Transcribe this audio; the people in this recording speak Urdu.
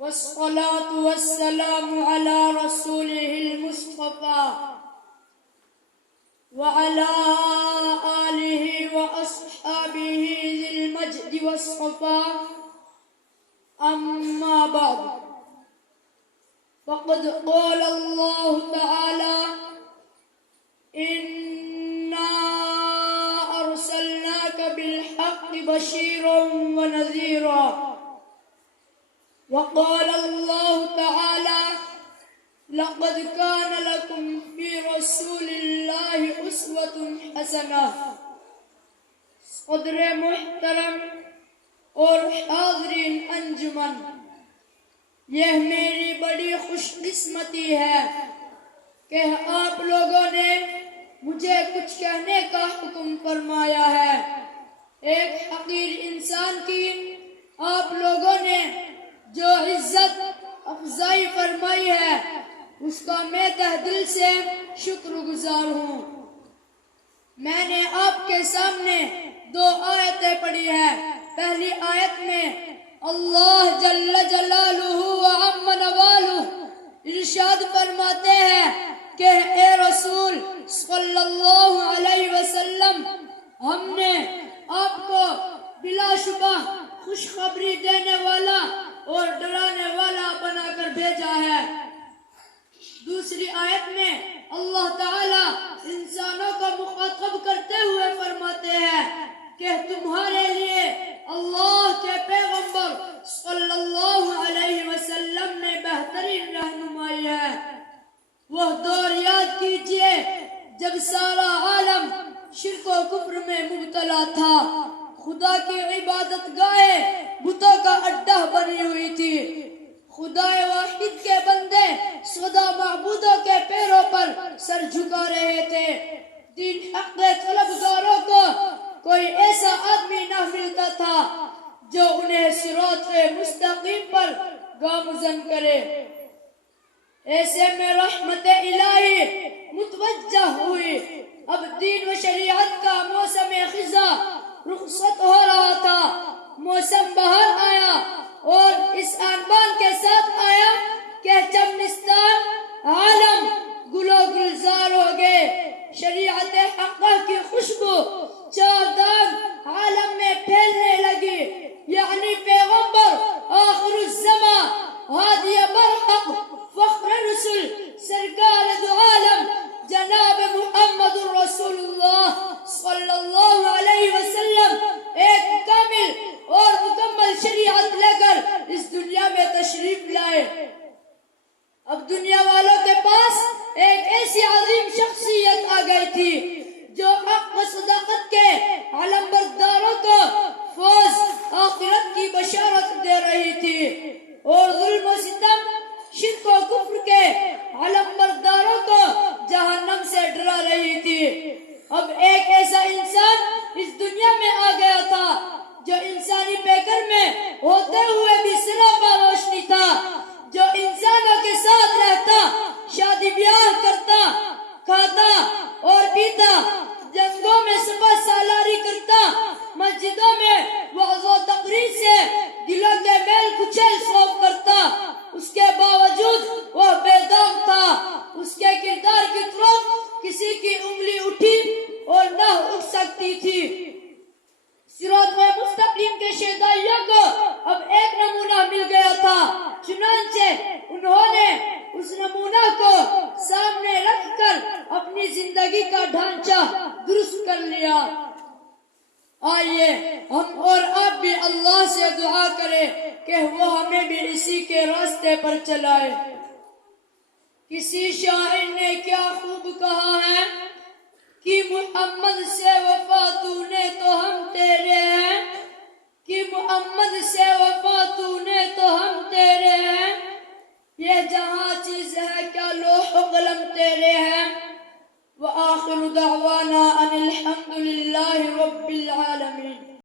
والصلاة والسلام على رسوله المصطفى وعلى آله وأصحابه ذي المجد والصفاء. أما بعد، فقد قال الله تعالى: إنا أرسلناك بالحق بشيرا ونذيرا. وقال الله تعالى: لقد كان لكم في رسول الله أسوة حسنة. صدر محترم اور حاضرین انجمن، یہ میری بڑی خوش قسمتی ہے کہ آپ لوگوں نے مجھے کچھ کہنے کا حکم فرمایا ہے۔ ایک حقیر انسان کی آپ لوگوں نے جو عزت افزائی فرمائی ہے، اس کا میں تہ دل سے شکر گزار ہوں۔ میں نے آپ کے سامنے 2 آیتیں پڑھی ہیں۔ پہلی آیت میں اللہ جل جلالہ وعم نوالہ ارشاد فرماتے ہیں کہ اے رسول صلی اللہ علیہ وسلم، ہم نے آپ کو بلا شبہ خوشخبری دینے والا اور ڈرانے والا بنا کر بھیجا ہے۔ دوسری آیت میں اللہ تعالیٰ انسانوں کو مخاطب کرتے ہوئے فرماتے ہیں کہ تمہارے لیے اللہ کے پیغمبر صلی اللہ علیہ وسلم نے بہترین رہنمائی ہے۔ وہ دور یاد کیجئے جب سارا عالم شرک و کفر میں مبتلا تھا، خدا کی عبادت گاہیں بتوں کا اڈہ بنی ہوئی تھی، خدا واحد کے بندے سودا معبودوں کے پیروں پر سر جھکا رہے تھے۔ دین حق طلبگاروں کو کوئی ایسا آدمی نہ ملتا تھا جو انہیں صراط مستقیم پر گامزن کرے۔ ایسے میں رحمت الہی متوجہ ہوئی۔ اب دین و شریعت کا موسم خزاں رخصت ہو رہا تھا، موسم بہار آیا اور اس عنوان کے ساتھ آیا کہ چمنستان عالم گل و گلزار ہو گئے۔ شریعت حقہ کی خوشبو چاردان عالم میں پھیلنے لگی، یعنی پیغمبر آخر الزمان ہادی برحق فخر رسول سرکار دو عالم جناب محمد رسول اللہ صلی اللہ علیہ وسلم ایک کامل اور مکمل شریعت لے کر اس دنیا میں تشریف لائے۔ اب دنیا والوں کے پاس ایک ایسی عظیم شخصیت آ گئی تھی جو حق و صداقت کے علم برداروں کو فوز آخرت کی بشارت دے رہی تھی اور ظلم و ستم، شرک و کفر کے علم برداروں کو جہنم سے ڈرا رہی تھی۔ اب ایک ایسا انسان اس دنیا میں آ گیا تھا جو انسانی پیکر میں ہوتے ہوئے بھی سراپا روشنی تھا، جو انسانوں کے ساتھ رہتا، شادی بیاہ کرتا، کھاتا اور پیتا، جنگوں میں سپہ سالاری کرتا، مسجدوں میں وعظ و تقریر سے دلوں کے میل کچیل صاف کرتا، اس کے باوجود وہ بے داغ تھا۔ اس کے کردار کی طرف کسی کی انگلی اٹھی اور نہ اٹھ سکتی تھی۔ صراط مستقیم کے شہدائیوں کو اب ایک نمونہ مل گیا تھا، چنانچہ انہوں نے اس نمونہ کو سامنے رکھ کر اپنی زندگی کا ڈھانچہ درست کر لیا۔ آئیے ہم اور آپ بھی اللہ سے دعا کریں کہ وہ ہمیں بھی اسی کے راستے پر چلائے۔ کسی شاعر نے کیا خوب کہا ہے کہ محمد سے وفا تو نے تو ہم تیرے ہیں، کہ محمد سے وفا تو نے تو ہم تیرے